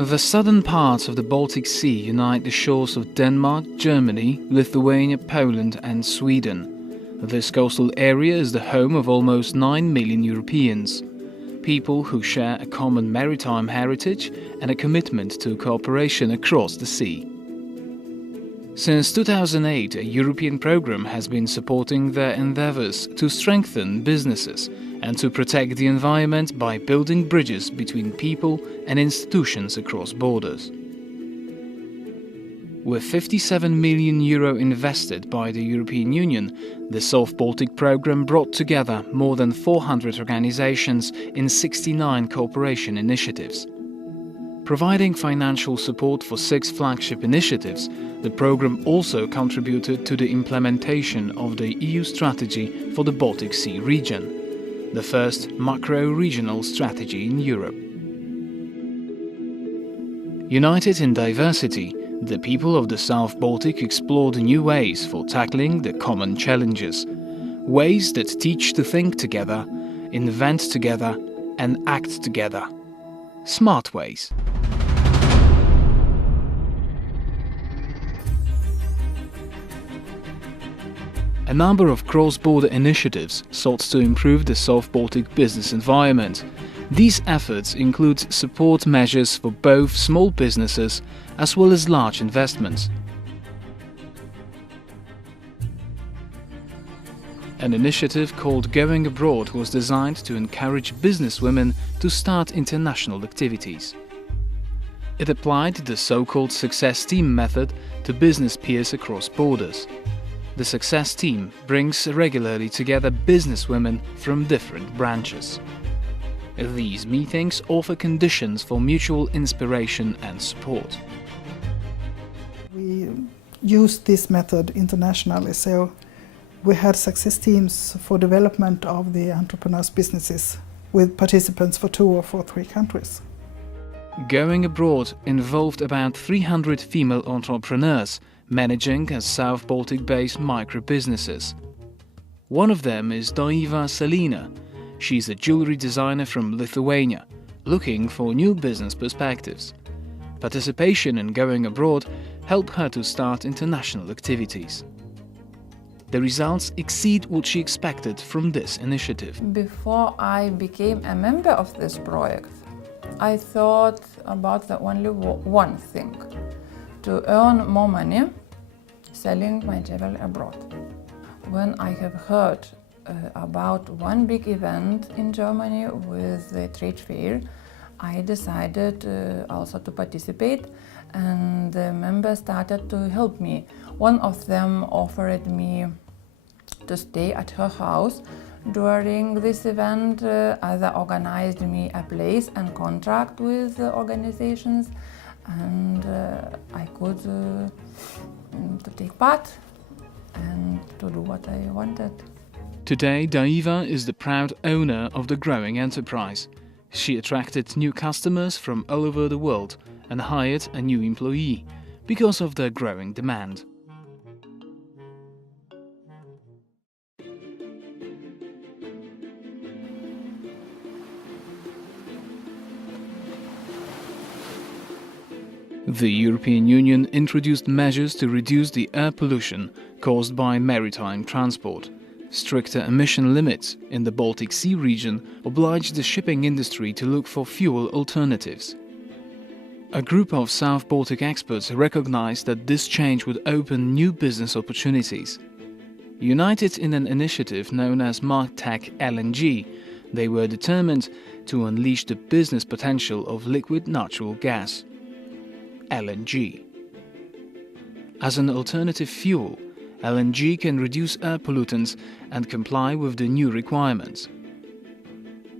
The southern parts of the Baltic Sea unite the shores of Denmark, Germany, Lithuania, Poland and Sweden. This coastal area is the home of almost 9 million Europeans, people who share a common maritime heritage and a commitment to cooperation across the sea. Since 2008, a European program has been supporting their endeavors to strengthen businesses and to protect the environment by building bridges between people and institutions across borders. With €57 million invested by the European Union, the South Baltic program brought together more than 400 organizations in 69 cooperation initiatives. Providing financial support for 6 flagship initiatives, the program also contributed to the implementation of the EU strategy for the Baltic Sea region, the first macro-regional strategy in Europe. United in diversity, the people of the South Baltic explored new ways for tackling the common challenges, ways that teach to think together, invent together and act together. Smart ways. A number of cross-border initiatives sought to improve the South Baltic business environment. These efforts include support measures for both small businesses as well as large investments. An initiative called Going Abroad was designed to encourage businesswomen to start international activities. It applied the so-called Success Team method to business peers across borders. The Success Team brings regularly together businesswomen from different branches. These meetings offer conditions for mutual inspiration and support. We used this method internationally, so we had success teams for development of the entrepreneurs' businesses with participants for 2 or 3 countries. Going Abroad involved about 300 female entrepreneurs managing as South Baltic-based micro-businesses. One of them is Daiva Salina. She's a jewelry designer from Lithuania, looking for new business perspectives. Participation in Going Abroad helped her to start international activities. The results exceed what she expected from this initiative. Before I became a member of this project, I thought about the only one thing: to earn more money selling my jewelry abroad. When I have heard about one big event in Germany with the trade fair, I decided also to participate, and the members started to help me. One of them offered me to stay at her house during this event. Other organized me a place and contract with the organizations, and I could to take part and to do what I wanted. Today, Daiva is the proud owner of the growing enterprise. She attracted new customers from all over the world and hired a new employee because of the growing demand. The European Union introduced measures to reduce the air pollution caused by maritime transport. Stricter emission limits in the Baltic Sea region obliged the shipping industry to look for fuel alternatives. A group of South Baltic experts recognized that this change would open new business opportunities. United in an initiative known as Baltic LNG, they were determined to unleash the business potential of liquid natural gas, LNG. As an alternative fuel, LNG can reduce air pollutants and comply with the new requirements.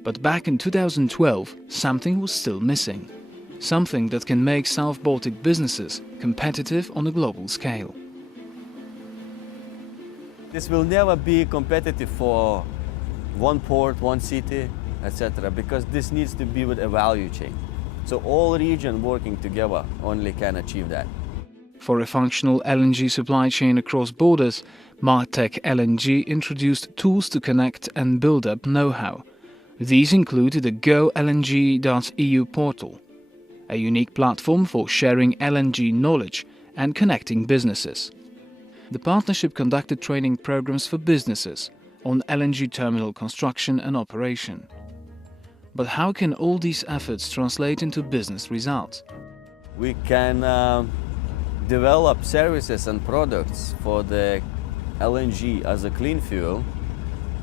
But back in 2012, something was still missing. Something that can make South Baltic businesses competitive on a global scale. This will never be competitive for one port, one city, etc., because this needs to be with a value chain. So all regions working together only can achieve that. For a functional LNG supply chain across borders, Baltic LNG introduced tools to connect and build up know-how. These include the golng.eu portal. a unique platform for sharing LNG knowledge and connecting businesses. The partnership conducted training programs for businesses on LNG terminal construction and operation. But how can all these efforts translate into business results? We can develop services and products for the LNG as a clean fuel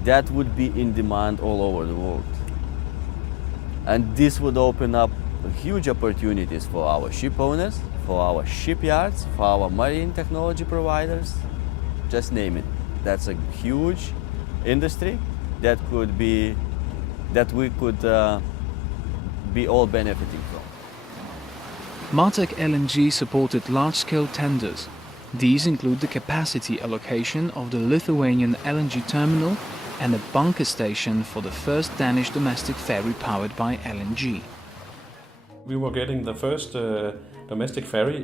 that would be in demand all over the world. And this would open up huge opportunities for our ship owners, for our shipyards, for our marine technology providers, just name it. That's a huge industry that we could be all benefiting from. Baltic LNG supported large-scale tenders. These include the capacity allocation of the Lithuanian LNG terminal and a bunker station for the first Danish domestic ferry powered by LNG. We were getting the first domestic ferry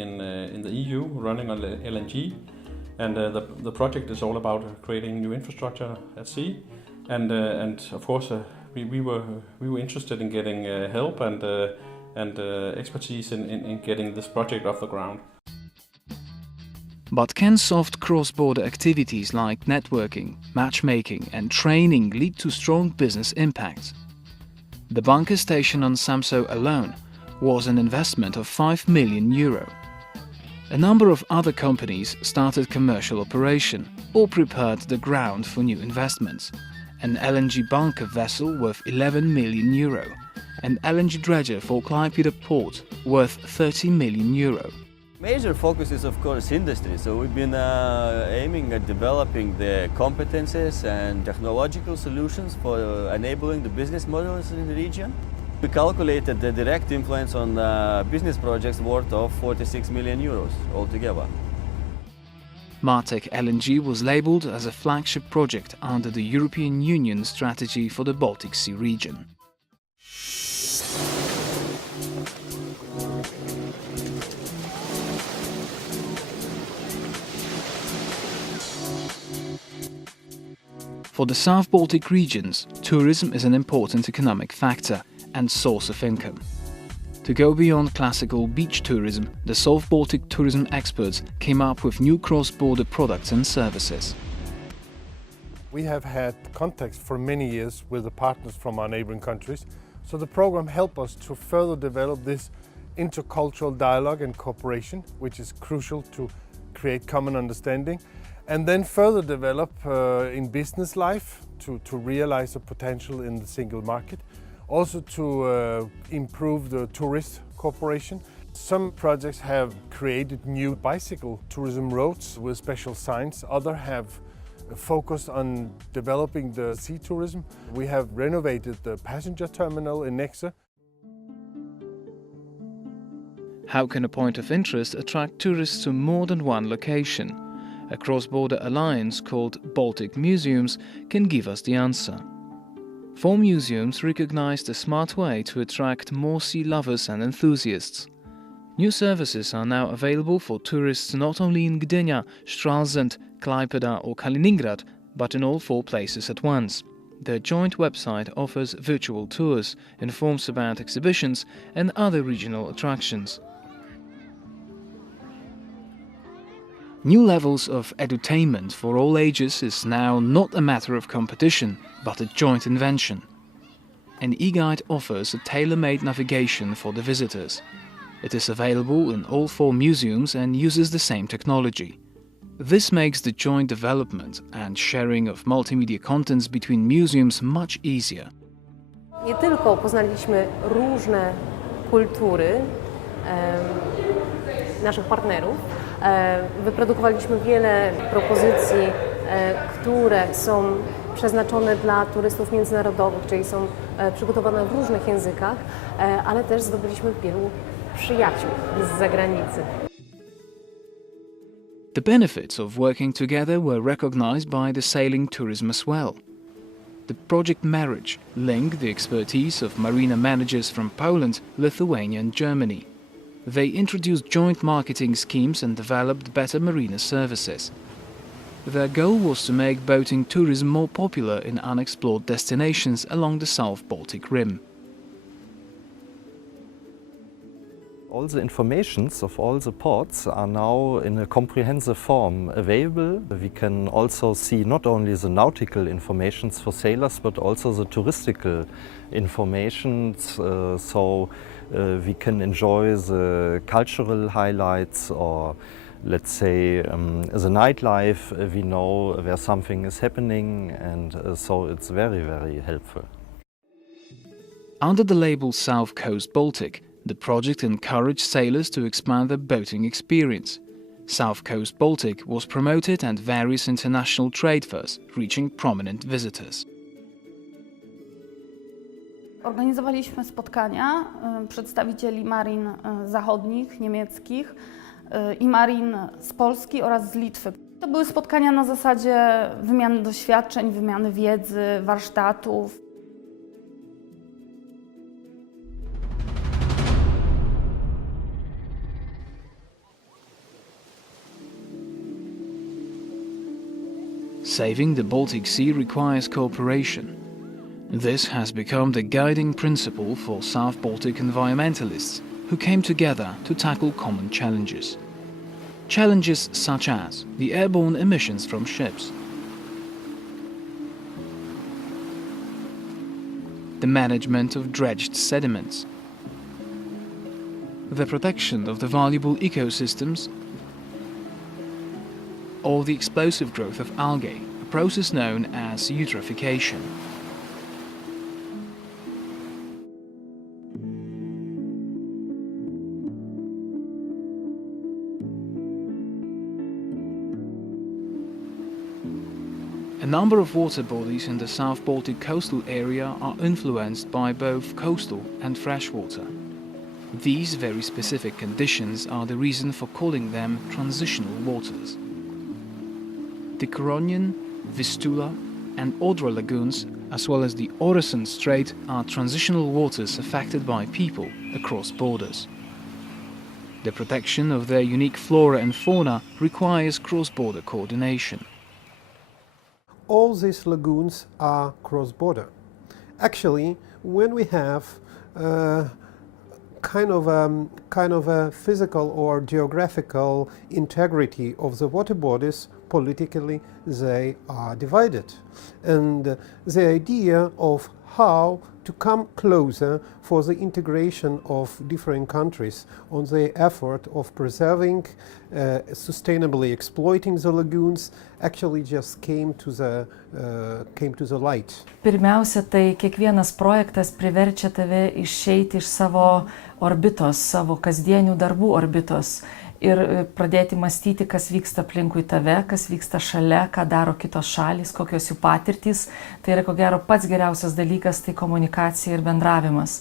in the EU running on LNG, and the project is all about creating new infrastructure at sea. And of course, we were interested in getting help and expertise in getting this project off the ground. But can soft cross-border activities like networking, matchmaking and training lead to strong business impacts? The bunker station on Samso alone was an investment of €5 million. A number of other companies started commercial operation or prepared the ground for new investments. An LNG bunker vessel worth €11 million, an LNG dredger for Klaipėda port worth €30 million. Major focus is, of course, industry. So we've been aiming at developing the competences and technological solutions for enabling the business models in the region. We calculated the direct influence on business projects worth of €46 million altogether. Baltic LNG was labelled as a flagship project under the European Union strategy for the Baltic Sea region. For the South Baltic regions, tourism is an important economic factor and source of income. To go beyond classical beach tourism, the South Baltic tourism experts came up with new cross-border products and services. We have had contacts for many years with the partners from our neighboring countries, so the program helped us to further develop this intercultural dialogue and cooperation, which is crucial to create common understanding, and then further develop in business life to realize the potential in the single market, also to improve the tourist cooperation. Some projects have created new bicycle tourism routes with special signs, others have focused on developing the sea tourism. We have renovated the passenger terminal in Nexe. How can a point of interest attract tourists to more than one location? A cross-border alliance called Baltic Museums can give us the answer. 4 museums recognized a smart way to attract more sea lovers and enthusiasts. New services are now available for tourists not only in Gdynia, Stralsund, Klaipėda or Kaliningrad, but in all 4 places at once. The joint website offers virtual tours, informs about exhibitions and other regional attractions. New levels of edutainment for all ages is now not a matter of competition, but a joint invention. An e-guide offers a tailor-made navigation for the visitors. It is available in all 4 museums and uses the same technology. This makes the joint development and sharing of multimedia contents between museums much easier. Nie tylko poznaliśmy różne kultury naszych partnerów, wyprodukowaliśmy wiele propozycji, które są przeznaczone dla turystów międzynarodowych, czyli są przygotowane w różnych językach, ale też zdobyliśmy wielu przyjaciół z zagranicy. The benefits of working together were recognized by the sailing tourism as well. The project Marriage linked the expertise of marina managers from Poland, Lithuania and Germany. They introduced joint marketing schemes and developed better marina services. Their goal was to make boating tourism more popular in unexplored destinations along the South Baltic Rim. All the informations of all the ports are now in a comprehensive form available. We can also see not only the nautical informations for sailors but also the touristical informations, so we can enjoy the cultural highlights, or let's say the nightlife. We know where something is happening, and so it's very, very helpful. Under the label South Coast Baltic, the project encouraged sailors to expand their boating experience. South Coast Baltic was promoted at various international trade fairs, reaching prominent visitors. Organizowaliśmy spotkania przedstawicieli marin zachodnich, niemieckich i marin z Polski oraz z Litwy. To były spotkania na zasadzie wymiany doświadczeń, wymiany wiedzy, warsztatów. Saving the Baltic Sea requires cooperation. This has become the guiding principle for South Baltic environmentalists who came together to tackle common challenges. Challenges such as the airborne emissions from ships, the management of dredged sediments, the protection of the valuable ecosystems, or the explosive growth of algae, a process known as eutrophication. A number of water bodies in the South Baltic coastal area are influenced by both coastal and freshwater. These very specific conditions are the reason for calling them transitional waters. The Curonian, Vistula and Odra lagoons, as well as the Oresund Strait, are transitional waters affected by people across borders. The protection of their unique flora and fauna requires cross-border coordination. All these lagoons are cross-border. Actually, when we have kind of a physical or geographical integrity of the water bodies, politically they are divided. And the idea of how to come closer for the integration of different countries on the effort of preserving, sustainably exploiting the lagoons actually just came to the light. Pirmiausia, tai kiekvienas projektas priverčia tave išeiti iš savo orbitos, savo kasdienių darbų orbitos ir pradėti mąstyti, kas vyksta aplinkui tave, kas vyksta šalia, ką daro kitos šalys, kokios jų patirtys. Tai yra ko gero pats geriausias dalykas, tai komunikacija ir bendravimas.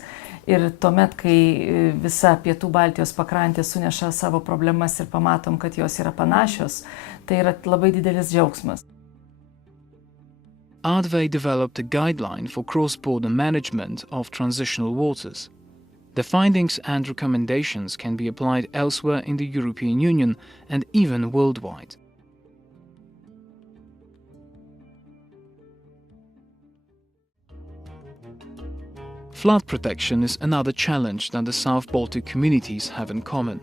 Ir tuomet, kai visa Pietų Baltijos pakrantė suneša savo problemas ir pamatom, kad jos yra panašios, tai yra labai didelis džiaugsmas. Advey developed a guideline for cross-border management of transitional waters. The findings and recommendations can be applied elsewhere in the European Union and even worldwide. Flood protection is another challenge that the South Baltic communities have in common.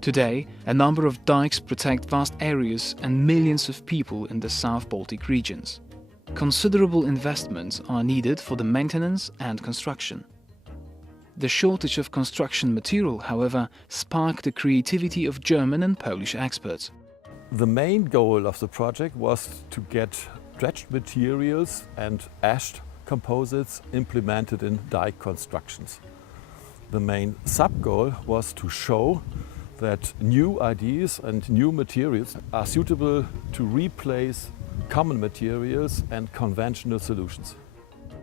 Today, a number of dikes protect vast areas and millions of people in the South Baltic regions. Considerable investments are needed for the maintenance and construction. The shortage of construction material, however, sparked the creativity of German and Polish experts. The main goal of the project was to get dredged materials and ashed composites implemented in dike constructions. The main sub-goal was to show that new ideas and new materials are suitable to replace common materials and conventional solutions.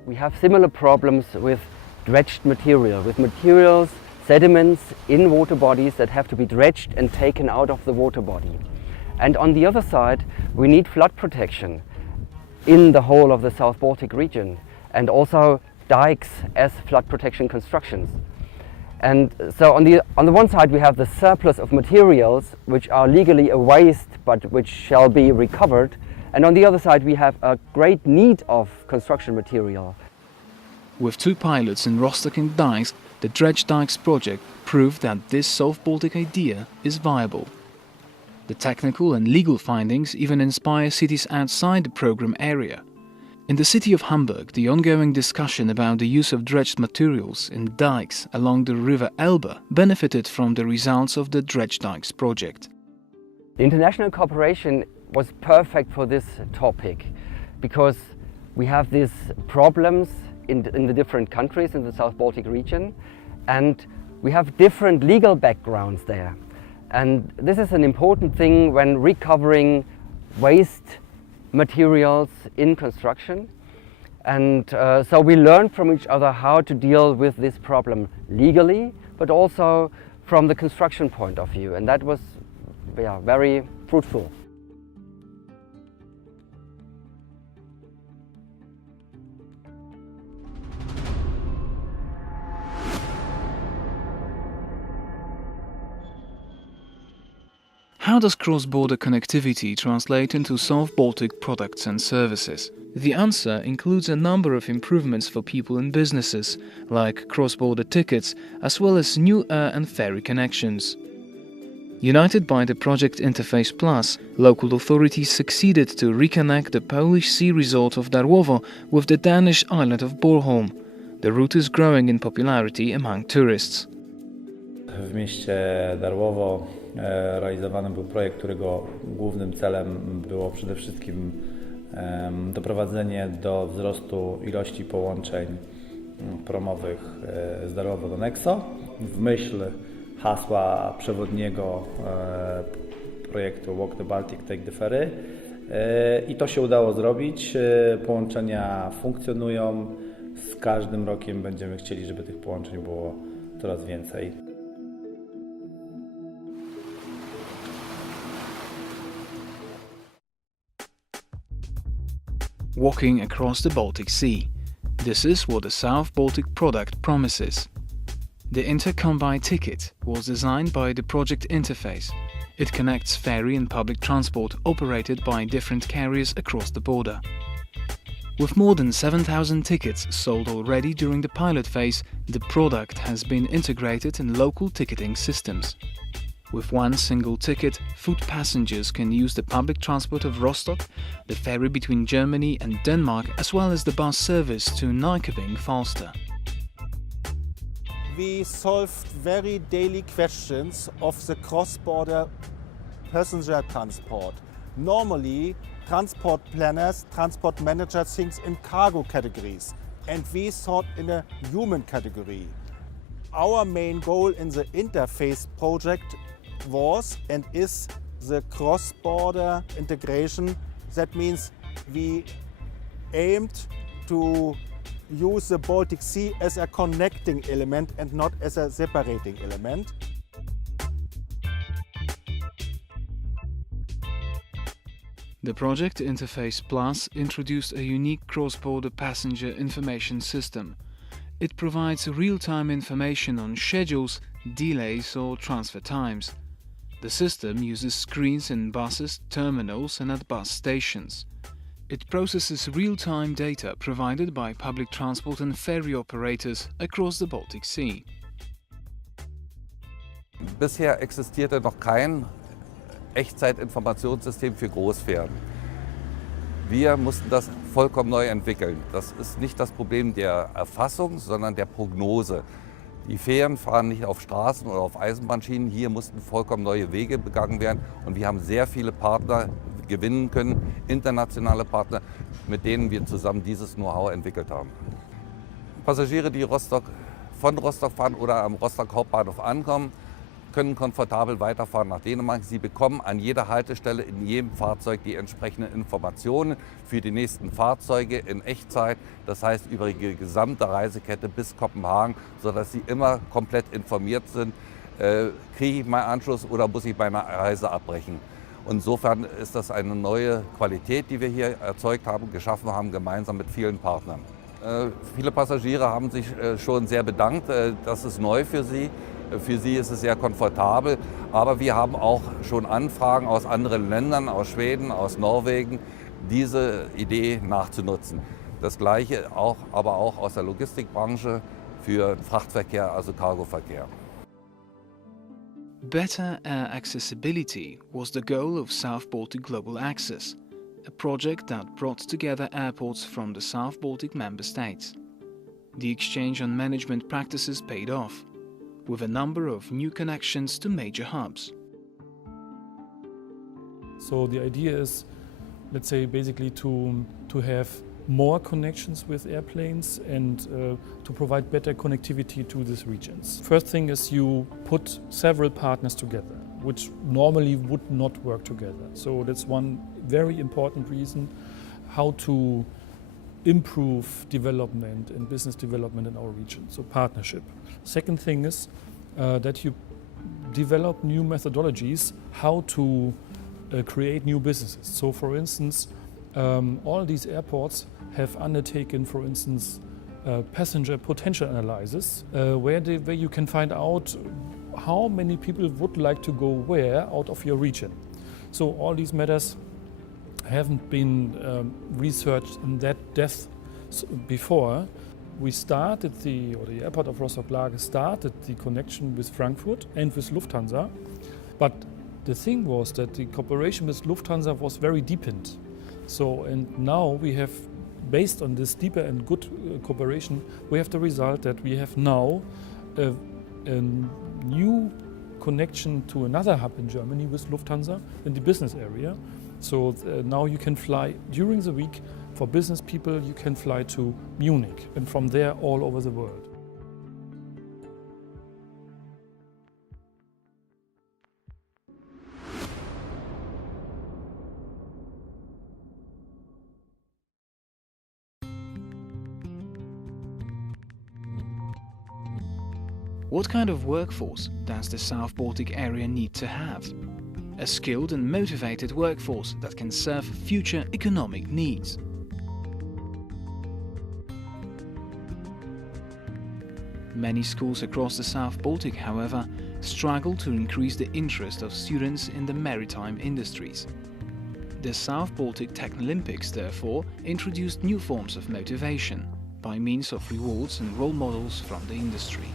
We have similar problems with dredged material, with materials, sediments in water bodies that have to be dredged and taken out of the water body. And on the other side, we need flood protection in the whole of the South Baltic region, and also dikes as flood protection constructions. And so on the one side we have the surplus of materials which are legally a waste but which shall be recovered, and on the other side we have a great need of construction material. With 2 pilots in Rostock and Gdańsk, The dredge dikes project proved that this South Baltic idea is viable. The technical and legal findings even inspire cities outside the program area. In the city of Hamburg, the ongoing discussion about the use of dredged materials in dikes along the river Elbe benefited from the results of the dredge dikes project. The international cooperation was perfect for this topic because we have these problems in the different countries in the South Baltic region, and we have different legal backgrounds there. And this is an important thing when recovering waste materials in construction. And so we learned from each other how to deal with this problem legally, but also from the construction point of view. And that was very fruitful. How does cross-border connectivity translate into South Baltic products and services? The answer includes a number of improvements for people and businesses, like cross-border tickets, as well as new air and ferry connections. United by the project Interface Plus, local authorities succeeded to reconnect the Polish sea resort of Darłowo with the Danish island of Bornholm. The route is growing in popularity among tourists. W mieście Darłowo realizowany był projekt, którego głównym celem było przede wszystkim doprowadzenie do wzrostu ilości połączeń promowych z Darłowo do Nexo w myśl hasła przewodniego projektu Walk the Baltic, Take the Ferry. I to się udało zrobić. Połączenia funkcjonują. Z każdym rokiem będziemy chcieli, żeby tych połączeń było coraz więcej. Walking across the Baltic Sea. This is what the South Baltic product promises. The Intercombi ticket was designed by the project Interface. It connects ferry and public transport operated by different carriers across the border. With more than 7,000 tickets sold already during the pilot phase, the product has been integrated in local ticketing systems. With one single ticket, foot passengers can use the public transport of Rostock, the ferry between Germany and Denmark, as well as the bus service to Nyköping Falster. We solved very daily questions of the cross-border passenger transport. Normally, transport planners, transport managers think in cargo categories, and we thought in a human category. Our main goal in the Interface project was and is the cross-border integration. That means we aimed to use the Baltic Sea as a connecting element and not as a separating element. The project Interface Plus introduced a unique cross-border passenger information system. It provides real-time information on schedules, delays or transfer times. The system uses screens in buses, terminals and at bus stations. It processes real-time data provided by public transport and ferry operators across the Baltic Sea. Bisher existierte noch kein Echtzeitinformationssystem für Großfähren. Wir mussten das vollkommen neu entwickeln. Das ist nicht das Problem der Erfassung, sondern der Prognose. Die Fähren fahren nicht auf Straßen oder auf Eisenbahnschienen. Hier mussten vollkommen neue Wege begangen werden. Und wir haben sehr viele Partner gewinnen können, internationale Partner, mit denen wir zusammen dieses Know-how entwickelt haben. Passagiere, die von Rostock fahren oder am Rostock Hauptbahnhof ankommen, können komfortabel weiterfahren nach Dänemark. Sie bekommen an jeder Haltestelle in jedem Fahrzeug die entsprechenden Informationen für die nächsten Fahrzeuge in Echtzeit. Das heißt über die gesamte Reisekette bis Kopenhagen, sodass sie immer komplett informiert sind. Kriege ich meinen Anschluss oder muss ich meine Reise abbrechen? Insofern ist das eine neue Qualität, die wir hier erzeugt haben, geschaffen haben, gemeinsam mit vielen Partnern. Viele Passagiere haben sich schon sehr bedankt. Das ist neu für sie. Für sie ist es sehr komfortabel, aber wir haben auch schon Anfragen aus anderen Ländern, aus Schweden, aus Norwegen, diese Idee nachzunutzen. Das Gleiche aber auch aus der Logistikbranche. für Frachtverkehr, also Cargoverkehr. Better air accessibility was the goal of South Baltic Global Access, a project that brought together airports from the South Baltic member states. The exchange on management practices paid off, with a number of new connections to major hubs. So the idea is, let's say, basically to have more connections with airplanes and to provide better connectivity to these regions. First thing is you put several partners together, which normally would not work together. So that's one very important reason how to improve development and business development in our region, so partnership. Second thing is that you develop new methodologies how to create new businesses. So for instance, all these airports have undertaken, for instance, passenger potential analysis, where you can find out how many people would like to go where out of your region. So all these matters haven't been researched in that depth before. We started the airport of Rostock-Lage started the connection with Frankfurt and with Lufthansa, but the thing was that the cooperation with Lufthansa was very deepened. So, and now we have, based on this deeper and good cooperation, we have the result that we have now a new connection to another hub in Germany with Lufthansa in the business area. So now you can fly during the week. For business people, you can fly to Munich and from there all over the world. What kind of workforce does the South Baltic area need to have? A skilled and motivated workforce that can serve future economic needs. Many schools across the South Baltic, however, struggle to increase the interest of students in the maritime industries. The South Baltic Technolympics, therefore, introduced new forms of motivation by means of rewards and role models from the industry.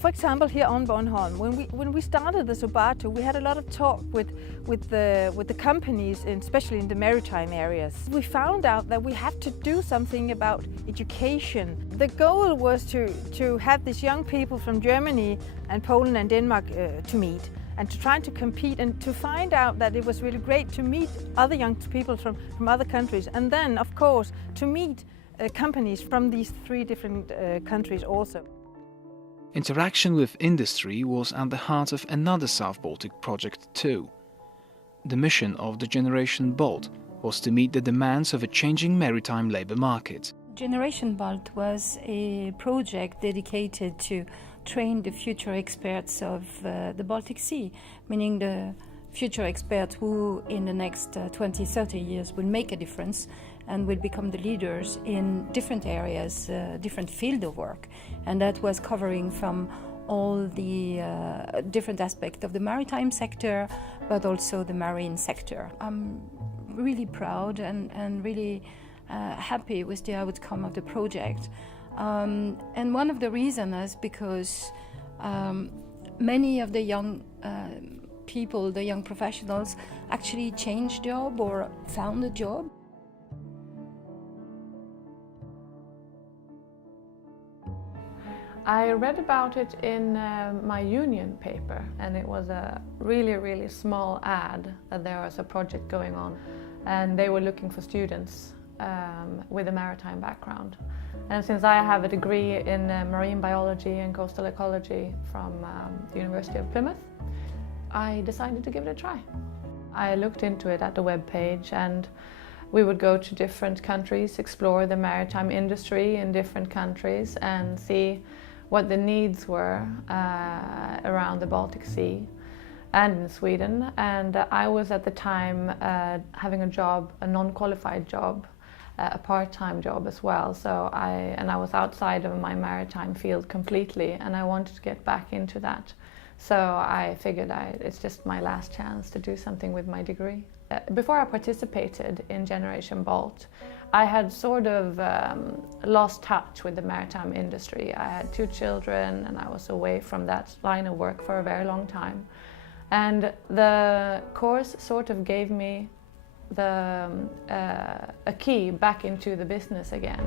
For example, here on Bornholm, when we started the Subato, we had a lot of talk with the companies, especially in the maritime areas. We found out that we have to do something about education. The goal was to have these young people from Germany and Poland and Denmark to meet and to try to compete and to find out that it was really great to meet other young people from other countries, and then, of course, to meet companies from these three different countries also. Interaction with industry was at the heart of another South Baltic project too. The mission of the Generation Bolt was to meet the demands of a changing maritime labour market. Generation Bolt was a project dedicated to train the future experts of the Baltic Sea, meaning the future experts who in the next 20-30 years will make a difference and will become the leaders in different areas, different field of work. And that was covering from all the different aspects of the maritime sector, but also the marine sector. I'm really proud and really happy with the outcome of the project. And one of the reasons is because many of the young people, the young professionals, actually changed job or found a job. I read about it in my union paper, and it was a really small ad that there was a project going on, and they were looking for students with a maritime background. And since I have a degree in marine biology and coastal ecology from the University of Plymouth, I decided to give it a try. I looked into it at the web page, and we would go to different countries, explore the maritime industry in different countries and see what the needs were around the Baltic Sea and in Sweden. And I was at the time having a job, a non-qualified job, a part-time job as well. So I was outside of my maritime field completely, and I wanted to get back into that. So I figured it's just my last chance to do something with my degree. Before I participated in Generation Bolt, I had sort of lost touch with the maritime industry. I had 2 children and I was away from that line of work for a very long time. And the course sort of gave me a key back into the business again.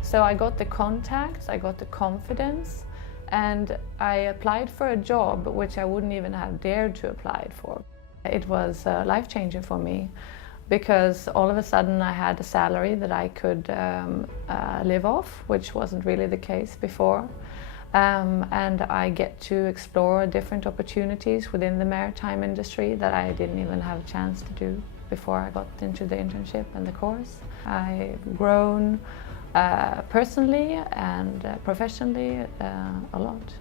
So I got the contacts, I got the confidence, and I applied for a job which I wouldn't even have dared to apply for. It was life-changing for me because all of a sudden I had a salary that I could live off, which wasn't really the case before. And I get to explore different opportunities within the maritime industry that I didn't even have a chance to do before I got into the internship and the course. I've grown personally and professionally a lot.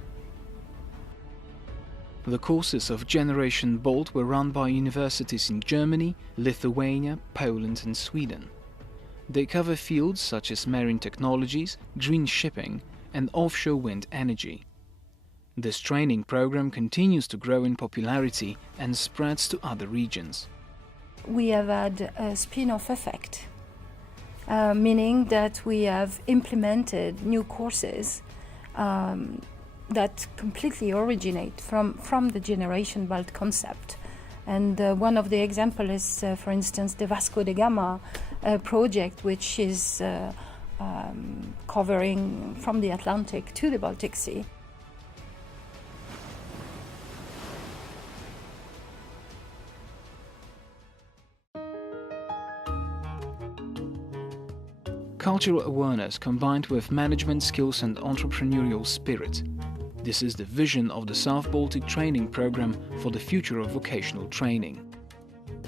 The courses of Generation Bolt were run by universities in Germany, Lithuania, Poland and Sweden. They cover fields such as marine technologies, green shipping and offshore wind energy. This training program continues to grow in popularity and spreads to other regions. We have had a spin-off effect, meaning that we have implemented new courses that completely originate from the Generation Bolt concept. And one of the examples is, for instance, the Vasco da Gama project, which is covering from the Atlantic to the Baltic Sea. Cultural awareness combined with management skills and entrepreneurial spirit. This is the vision of the South Baltic Training Program for the future of vocational training.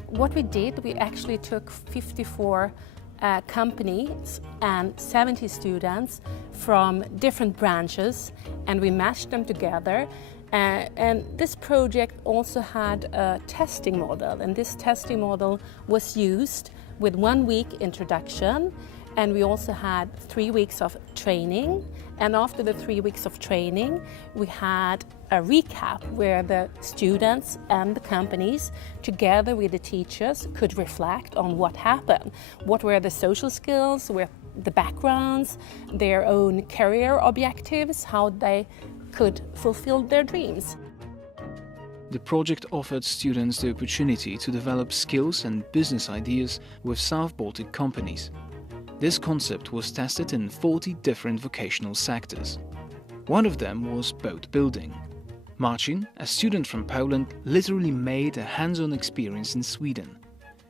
What we did, we actually took 54 companies and 70 students from different branches and we mashed them together. And this project also had a testing model, and this testing model was used with 1 week introduction, and we also had 3 weeks of training. And after the 3 weeks of training, we had a recap where the students and the companies, together with the teachers, could reflect on what happened. What were the social skills, where the backgrounds, their own career objectives, how they could fulfill their dreams. The project offered students the opportunity to develop skills and business ideas with South Baltic companies. This concept was tested in 40 different vocational sectors. One of them was boat building. Marcin, a student from Poland, literally made a hands-on experience in Sweden.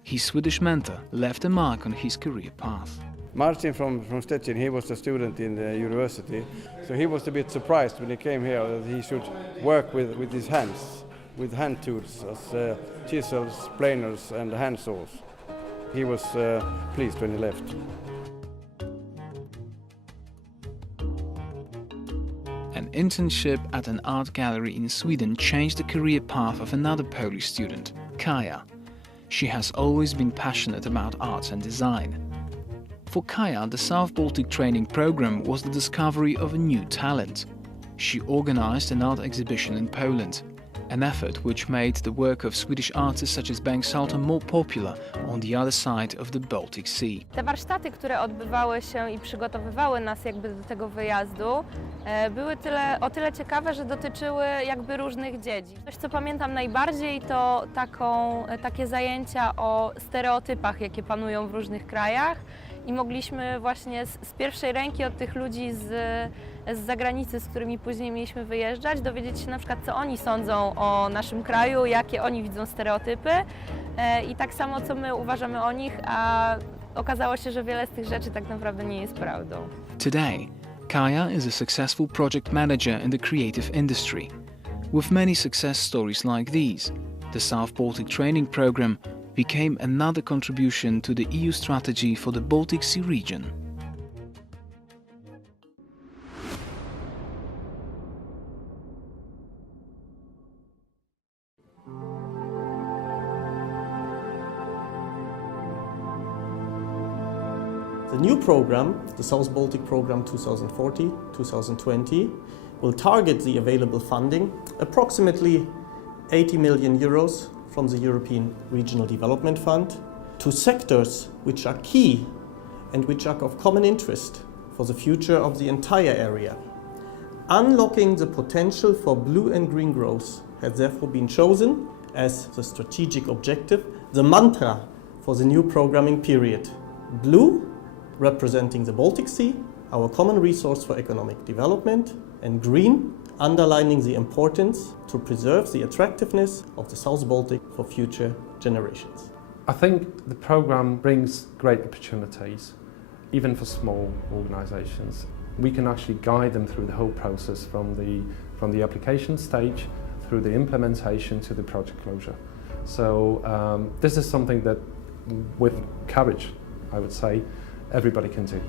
His Swedish mentor left a mark on his career path. Marcin from Stettin, he was a student in the university, so he was a bit surprised when he came here that he should work with his hands, with hand tools as chisels, planers and hand saws. He was pleased when he left. An internship at an art gallery in Sweden changed the career path of another Polish student, Kaja. She has always been passionate about arts and design. For Kaja, the South Baltic Training Program was the discovery of a new talent. She organized an art exhibition in Poland, an effort which made the work of Swedish artists such as Bengt Salton more popular on the other side of the Baltic Sea. Te warsztaty, które odbywały się i przygotowywały nas jakby do tego wyjazdu, były o tyle ciekawe, że dotyczyły jakby różnych dziedzin. Coś, co pamiętam najbardziej, to takie zajęcia o stereotypach, jakie panują w różnych krajach. I mogliśmy właśnie z pierwszej ręki od tych ludzi z zagranicy, z którymi później mieliśmy wyjeżdżać, dowiedzieć się na przykład, co oni sądzą o naszym kraju, jakie oni widzą stereotypy i tak samo, co my uważamy o nich, a okazało się, że wiele z tych rzeczy tak naprawdę nie jest prawdą. Today, Kaja is a successful project manager in the creative industry. With many success stories like these, the South Baltic Training Program became another contribution to the EU strategy for the Baltic Sea region. The new program, the South Baltic Program 2040-2020, will target the available funding, approximately 80 million euros from the European Regional Development Fund, to sectors which are key and which are of common interest for the future of the entire area. Unlocking the potential for blue and green growth has therefore been chosen as the strategic objective, the mantra for the new programming period. Blue, representing the Baltic Sea, our common resource for economic development, and green, underlining the importance to preserve the attractiveness of the South Baltic for future generations. I think the programme brings great opportunities, even for small organisations. We can actually guide them through the whole process from the application stage through the implementation to the project closure. So this is something that with courage, I would say, everybody can do.